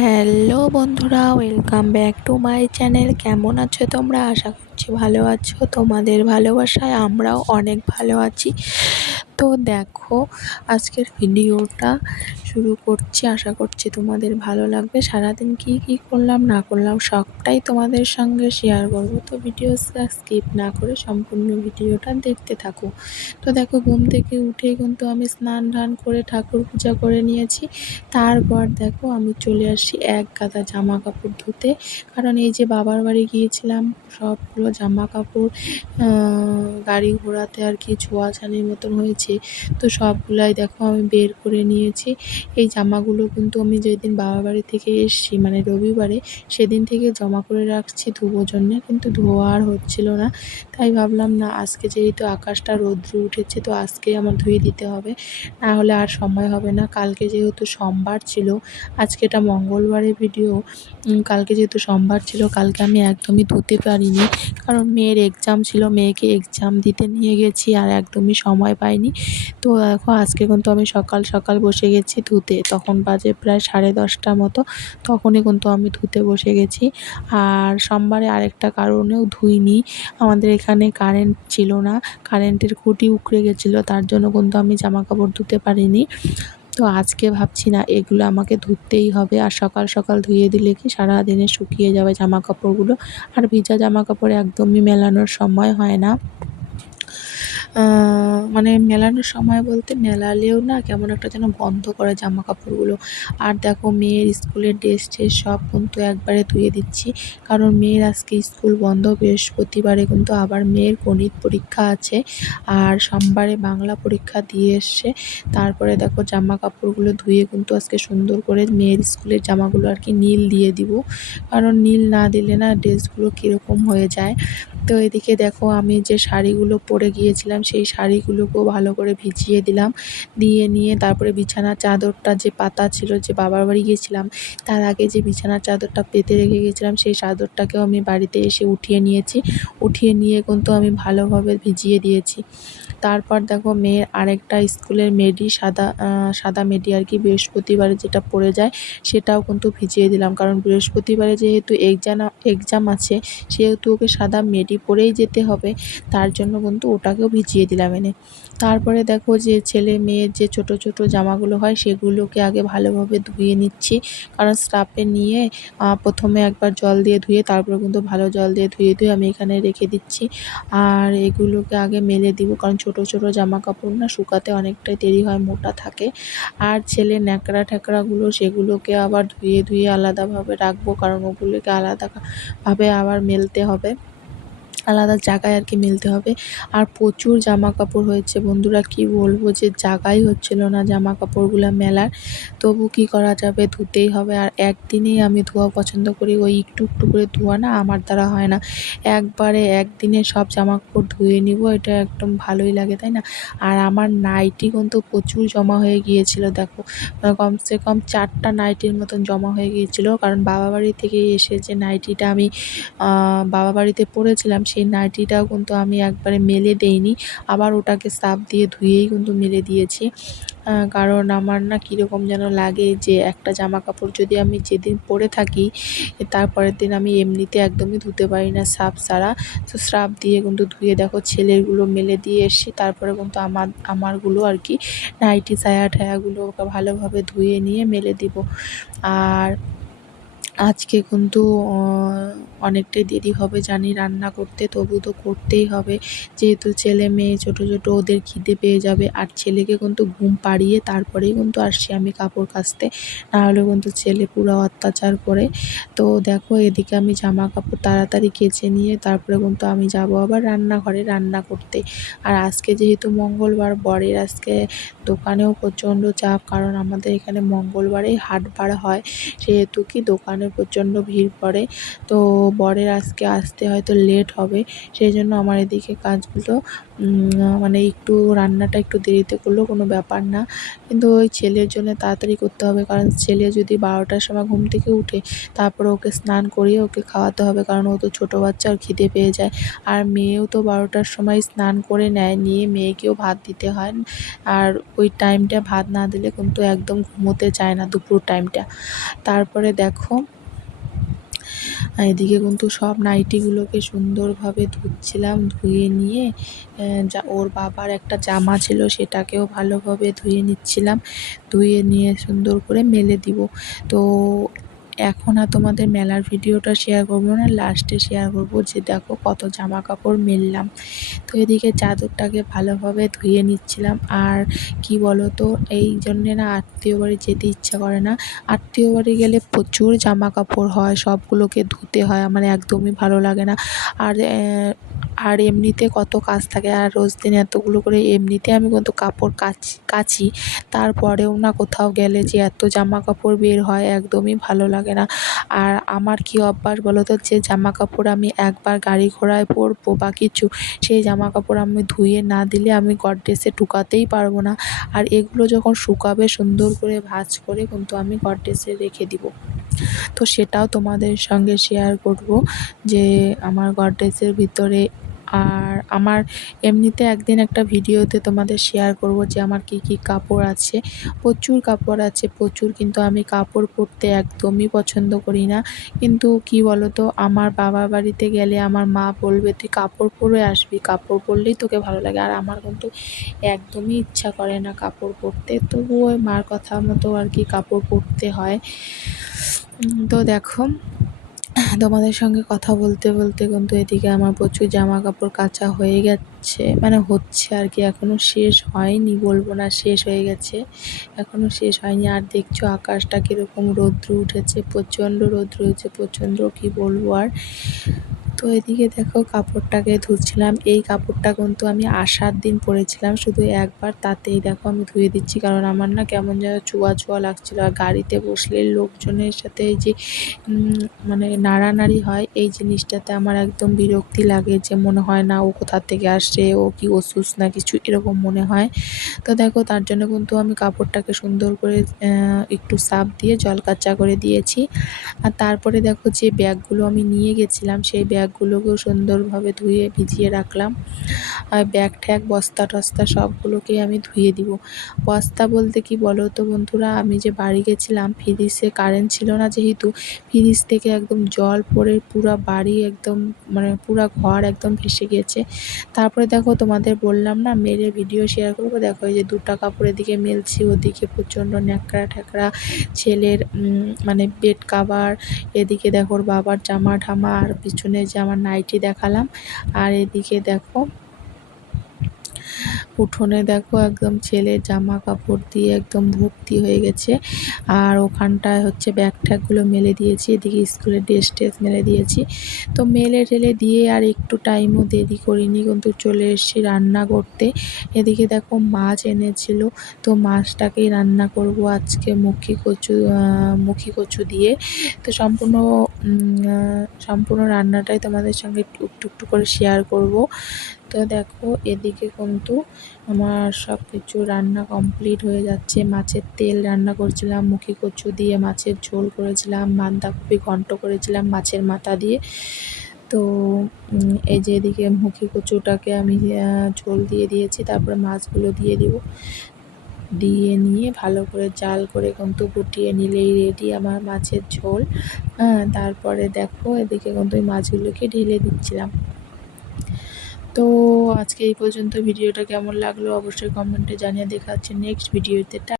Hello বন্ধুরা, welcome back to my channel. কেমন আছো তোমরা? আশা করছি ভালো আছো। তোমাদের ভালোবাসায় আমরাও অনেক ভালো আছি। তো দেখো, আজকের ভিডিওটা শুরু করছি। আশা করছি তোমাদের ভালো লাগবে। সারাদিন কি করলাম না করলাম সবটাই তোমাদের সঙ্গে শেয়ার করবো। তো ভিডিওটা স্কিপ না করে সম্পূর্ণ ভিডিওটা দেখতে থাকো। তো দেখো, ঘুম থেকে উঠেই কিন্তু আমি স্নান টান করে ঠাকুর পূজা করে নিয়েছি। তারপর দেখো আমি চলে আসছি এক গাদা জামা কাপড় ধুতে। কারণ এই যে বাবার বাড়ি গিয়েছিলাম, সবগুলো জামা কাপড় গাড়ি ঘোড়াতে আর কি ছোঁয়াছানির মতন হয়েছে। তো সবগুলাই দেখো আমি বের করে নিয়েছি। এই জামাগুলো কিন্তু আমি যেদিন বাবার বাড়ি থেকে এসছি, মানে রবিবারে, সেদিন থেকে জমা করে রাখছি ধোবো জন্যে, কিন্তু ধোয়া আর হচ্ছিল না। তাই ভাবলাম না, আজকে যেহেতু আকাশটা রৌদ্র উঠেছে, তো আজকেই আমার ধুয়ে দিতে হবে, না হলে আর সময় হবে না। কালকে যেহেতু সোমবার ছিল, আজকে এটা মঙ্গলবারের ভিডিও, কালকে যেহেতু সোমবার ছিল, কালকে আমি একদমই ধুতে পারিনি। কারণ মেয়ের এক্সাম ছিল, মেয়েকে এক্সাম দিতে নিয়ে গেছি আর একদমই সময় পাইনি। তো দেখো, আজকে কিন্তু আমি সকাল সকাল বসে গেছি ধুতে। তখন বাজে প্রায় 10:30 মতো, তখনই কিন্তু আমি ধুতে বসে গেছি। আর সোমবারে আরেকটা কারণেও ধুইনি, আমাদের এখানে কারেন্ট ছিল না, কারেন্টের খুঁটি উখড়ে গেছিলো, তার জন্য কিন্তু আমি জামা কাপড় ধুতে পারিনি। তো আজকে ভাবছি না, এগুলো আমাকে ধুতেই হবে। আর সকাল সকাল ধুয়ে দিলে কি সারাদিনে শুকিয়ে যাবে জামা কাপড়গুলো। আর ভিজা জামা কাপড় একদমই মেলানোর সময় হয় না। মানে মেলানোর সময় বলতে, মেলালেও না কেমন একটা যেন গন্ধ করে জামা কাপড়গুলো। আর দেখো, মেয়ের স্কুলের ড্রেস ট্রেস সব কিন্তু একবারে ধুয়ে দিচ্ছি, কারণ মেয়ের আজকে স্কুল বন্ধ। বৃহস্পতিবারে কিন্তু আবার মেয়ের গণিত পরীক্ষা আছে, আর সোমবারে বাংলা পরীক্ষা দিয়ে এসছে। তারপরে দেখো, জামা কাপড়গুলো ধুয়ে কিন্তু আজকে সুন্দর করে মেয়ের স্কুলের জামাগুলো আর কি নীল দিয়ে দিব, কারণ নীল না দিলে না ড্রেসগুলো কীরকম হয়ে যায়। তো এদিকে দেখো, আমি যে শাড়িগুলো পরে গিয়েছিলাম, সেই শাড়িগুলোকেও ভালো করে ভিজিয়ে দিলাম। দিয়ে নিয়ে তারপরে বিছানার চাদরটা যে পাতা ছিল, যে বাবার বাড়ি গিয়েছিলাম তার আগে যে বিছানার চাদরটা পেতে রেখে গেছিলাম, সেই চাদরটাকেও আমি বাড়িতে এসে উঠিয়ে নিয়েছি। উঠিয়ে নিয়ে কিন্তু আমি ভালোভাবে ভিজিয়ে দিয়েছি। তারপর দেখো, মেয়ের আরেকটা স্কুলের মেডি, সাদা মেডি আর কি, বৃহস্পতিবারে যেটা পরে যায়, সেটাও কিন্তু ভিজিয়ে দিলাম। কারণ বৃহস্পতিবারে যেহেতু এক্সাম আছে, সেহেতু ওকে সাদা মেডি পরেই যেতে হবে, তার জন্য কিন্তু ওটাকেও ভিজিয়ে দিলাম এনে। তারপরে দেখো, যে ছেলে মেয়ের যে ছোট ছোট জামাগুলো হয়, সেগুলোকে আগে ভালোভাবে ধুয়ে নিচ্ছি। কারণ স্টাফে নিয়ে প্রথমে একবার জল দিয়ে ধুয়ে, তারপরে কিন্তু ভালো জল দিয়ে ধুয়ে আমি এখানে রেখে দিচ্ছি। আর এগুলোকে আগে মেলে দিব, কারণ ছোট ছোট জামা কাপড় না শুকাতে অনেকটাই দেরি হয়, মোটা থাকে। আর ছেলে ন্যাকড়া ট্যাকড়াগুলো, সেগুলোকে আবার ধুয়ে আলাদাভাবে রাখবো, কারণ ওগুলোকে আলাদাভাবে আবার মেলতে হবে, আলাদা জায়গায় আর কি মেলতে হবে। আর প্রচুর জামা কাপড় হয়েছে বন্ধুরা, কি বলবো, যে জায়গাই হচ্ছিল না জামা কাপড়গুলো মেলার। তবু কি করা যাবে, ধুতেই হবে। আর একদিনেই আমি ধোয়া পছন্দ করি, ওই একটু একটু করে ধোয়া না আমার দ্বারা হয় না। একবারে একদিনে সব জামা কাপড় ধুয়ে নিব, এটা একদম ভালোই লাগে, তাই না? আর আমার নাইটি কিন্তু প্রচুর জমা হয়ে গিয়েছিল। দেখো, কমসে কম 4টা নাইটির মতন জমা হয়ে গিয়েছিল, কারণ বাবা বাড়ি থেকে এসে যে নাইটিটা আমি বাবা বাড়িতে পরেছিলাম, সেই নাইটিটাও কিন্তু আমি একবারে মেলে দেইনি, আবার ওটাকে সার্ফ দিয়ে ধুয়েই কিন্তু মেলে দিয়েছি। কারণ আমার না কীরকম যেন লাগে, যে একটা জামা কাপড় যদি আমি যেদিন পরে থাকি, তারপরের দিন আমি এমনিতে একদমই ধুতে পারি না সার্ফ ছাড়া। তো সার্ফ দিয়ে কিন্তু ধুয়ে দেখো ছেলেরগুলো মেলে দিয়ে এসছি। তারপরে কিন্তু আমারগুলো আর কি, নাইটি সায়া ঠায়াগুলো ওকে ভালোভাবে ধুয়ে নিয়ে মেলে দিব। আর আজকে কিন্তু অনেকটাই দেরি হবে জানি রান্না করতে, তবু তো করতেই হবে, যেহেতু ছেলে মেয়ে ছোটো ছোটো, ওদের খিদে পেয়ে যাবে। আর ছেলেকে কিন্তু ঘুম পাড়িয়ে তারপরেই কিন্তু আসছি আমি কাপড় কাচতে, নাহলে কিন্তু ছেলে পুরো অত্যাচার করে। তো দেখো, এদিকে আমি জামা কাপড় তাড়াতাড়ি কেচে নিয়ে তারপরে কিন্তু আমি যাব আবার রান্নাঘরে রান্না করতে। আর আজকে যেহেতু মঙ্গলবার, বরের আজকে দোকানেও প্রচণ্ড চাপ, কারণ আমাদের এখানে মঙ্গলবারেই হাট বার হয়, সেহেতু কি দোকানে প্রচণ্ড ভিড় পড়ে। তো বরের আজকে আসতে হয়তো লেট হবে, সেই জন্য আমার এদিকে কাজগুলো মানে একটু রান্নাটা একটু দেরিতে করলেও কোনো ব্যাপার না, কিন্তু ওই ছেলের জন্য তাড়াতাড়ি করতে হবে, কারণ ছেলে যদি 12টার সময় ঘুম থেকে উঠে তারপরে ওকে স্নান করিয়ে ওকে খাওয়াতে হবে, কারণ ও তো ছোটো বাচ্চা, ওর খিদে পেয়ে যায়। আর মেয়েও তো 12টার সময় স্নান করে নেয়, নিয়ে মেয়েকেও ভাত দিতে হয়, আর ওই টাইমটা ভাত না দিলে কিন্তু একদম ঘুমোতে চায় না দুপুর টাইমটা। তারপরে দেখো এদিকে কিন্তু সব নাইটিগুলোকে সুন্দরভাবে ধুচ্ছিলাম, ধুয়ে নিয়ে ওর বাবার একটা জামা ছিল সেটাকেও ভালোভাবে ধুয়ে নিচ্ছিলাম, ধুয়ে নিয়ে সুন্দর করে মেলে দিব। তো এখন আর তোমাদের মেলার ভিডিওটা শেয়ার করবো না, লাস্টে শেয়ার করবো যে দেখো কত জামা কাপড় মেললাম। তো এদিকে চাদরটাকে ভালোভাবে ধুয়ে নিচ্ছিলাম। আর কি বলো তো, এই জন্যে না আত্মীয় বাড়ি যেতে ইচ্ছা করে না। আত্মীয় বাড়ি গেলে প্রচুর জামা কাপড় হয়, সবগুলোকে ধুতে হয়, আমার একদমই ভালো লাগে না। আর আর এমনিতে কত কাজ থাকে, আর রোজ দিন এতগুলো করে এমনিতে আমি কিন্তু কাপড় কাচি, তারপরেও না কোথাও গেলে যে এত জামা কাপড় বের হয়, একদমই ভালো লাগে না। আর আমার কি অভ্যাস বলো তো, যে জামা কাপড় আমি একবার গাড়ি ঘোড়ায় পরবো বা কিছু, সেই জামা কাপড় আমি ধুয়ে না দিলে আমি গডরেজে ঢুকাতেই পারবো না। আর এগুলো যখন শুকাবে সুন্দর করে ভাঁজ করে কিন্তু আমি গডরেজে রেখে দিব। তো সেটাও তোমাদের সঙ্গে শেয়ার করব যে আমার গডরেজের ভিতরে। আর আমার এমনিতে একদিন একটা ভিডিওতে তোমাদের শেয়ার করব যে আমার কি কি কাপড় আছে। প্রচুর কাপড় আছে, প্রচুর, কিন্তু আমি কাপড় পরতে একদমই পছন্দ করি না। কিন্তু কি বলো তো, আমার বাবার বাড়িতে গেলে আমার মা বলবে তুই কাপড় পরে আসবি, কাপড় পরলেই তোকে ভালো লাগে। আর আমার কিন্তু একদমই ইচ্ছা করে না কাপড় পরতে, তবুও ওই মার কথা মতো আর কি কাপড় পরতে হয়। তো দেখো তোমাদের সঙ্গে কথা বলতে বলতে কিন্তু এদিকে আমার প্রচুর জামা কাপড় কাচা হয়ে গেছে, মানে হচ্ছে আর কি, এখনও শেষ হয়নি, বলবো না শেষ হয়ে গেছে, এখনও শেষ হয়নি। আর দেখছো আকাশটা কীরকম রৌদ্র উঠেছে, প্রচণ্ড রৌদ্র হয়েছে, প্রচণ্ড, কি বলবো আর। তো এদিকে দেখো কাপড়টাকে ধুচ্ছিলাম, এই কাপড়টা কিন্তু আমি আসার দিন পরেছিলাম শুধু একবার, তাতেই দেখো আমি ধুয়ে দিচ্ছি, কারণ আমার না কেমন যেন চুয়া চুয়া লাগছিলো। আর গাড়িতে বসলে লোকজনের সাথে এই যে মানে নাড়ানাড়ি হয়, এই জিনিসটাতে আমার একদম বিরক্তি লাগে, যে মনে হয় না ও কোথা থেকে আসছে, ও কি অসুস্থ না কিছু, এরকম মনে হয়। তো দেখো তার জন্য কিন্তু আমি কাপড়টাকে সুন্দর করে একটু সার্ফ দিয়ে জল কাচা করে দিয়েছি। আর তারপরে দেখো যে ব্যাগগুলো আমি নিয়ে গেছিলাম, সেই ব্যাগগুলোকেও সুন্দরভাবে ধুয়ে ভিজিয়ে রাখলাম। আর ব্যাগ ঠ্যাগ বস্তা টস্তা সবগুলোকেই আমি ধুয়ে দিব। বস্তা বলতে কি বলো তো বন্ধুরা, আমি যে বাড়ি গেছিলাম, ফ্রিজে কারেন্ট ছিল না, যেহেতু ফ্রিজ থেকে একদম জল পড়ে পুরা বাড়ি একদম, মানে পুরা ঘর একদম ভেসে গিয়েছে। তারপরে দেখো তোমাদের বললাম না মেলে ভিডিও শেয়ার করবো, দেখো এই যে দুটা কাপড় এদিকে মেলছি, ওদিকে প্রচণ্ড ন্যাকড়া ঠ্যাকড়া ছেলের মানে বেড কাভার, এদিকে দেখো ওর বাবার জামা ঠামা, আর পিছনে যে আমার নাইটি দেখালাম। আর এদিকে দেখো উঠোনে দেখো একদম ছেলের জামা কাপড় দিয়ে একদম ভর্তি হয়ে গেছে। আর ওখানটায় হচ্ছে ব্যাগ ট্যাগগুলো মেলে দিয়েছি, এদিকে স্কুলের ড্রেস ট্রেস মেলে দিয়েছি। তো মেলে টেলে দিয়ে আর একটু টাইমও দেরি করিনি, কিন্তু চলে এসেছি রান্না করতে। এদিকে দেখো মাছ এনেছিল, তো মাছটাকেই রান্না করব আজকে মুখী কচু দিয়ে। তো সম্পূর্ণ রান্নাটাই তোমাদের সঙ্গে একটু একটু করে শেয়ার করব। তো দেখো এদিকে কিন্তু আমার সব কিছু রান্না কমপ্লিট হয়ে যাচ্ছে। মাছের তেল রান্না করছিলাম, মুখী কচু দিয়ে মাছের ঝোল করেছিলাম, বাঁধাকপি ঘন্ট করেছিলাম মাছের মাথা দিয়ে। তো এই যে এদিকে মুখী কচুটাকে আমি ঝোল দিয়ে দিয়েছি, তারপরে মাছগুলো দিয়ে দিব, দিয়ে নিয়ে ভালো করে জাল করে কিন্তু ফুটিয়ে নিলেই রেডি আমার মাছের ঝোল। তারপরে দেখো এদিকে কিন্তু ওই মাছগুলোকে ঢেলে দিচ্ছিলাম। তো আজকে এই পর্যন্ত, ভিডিওটা কেমন লাগলো অবশ্যই কমেন্টে জানিয়ে। দেখা হচ্ছে নেক্সট ভিডিওতে।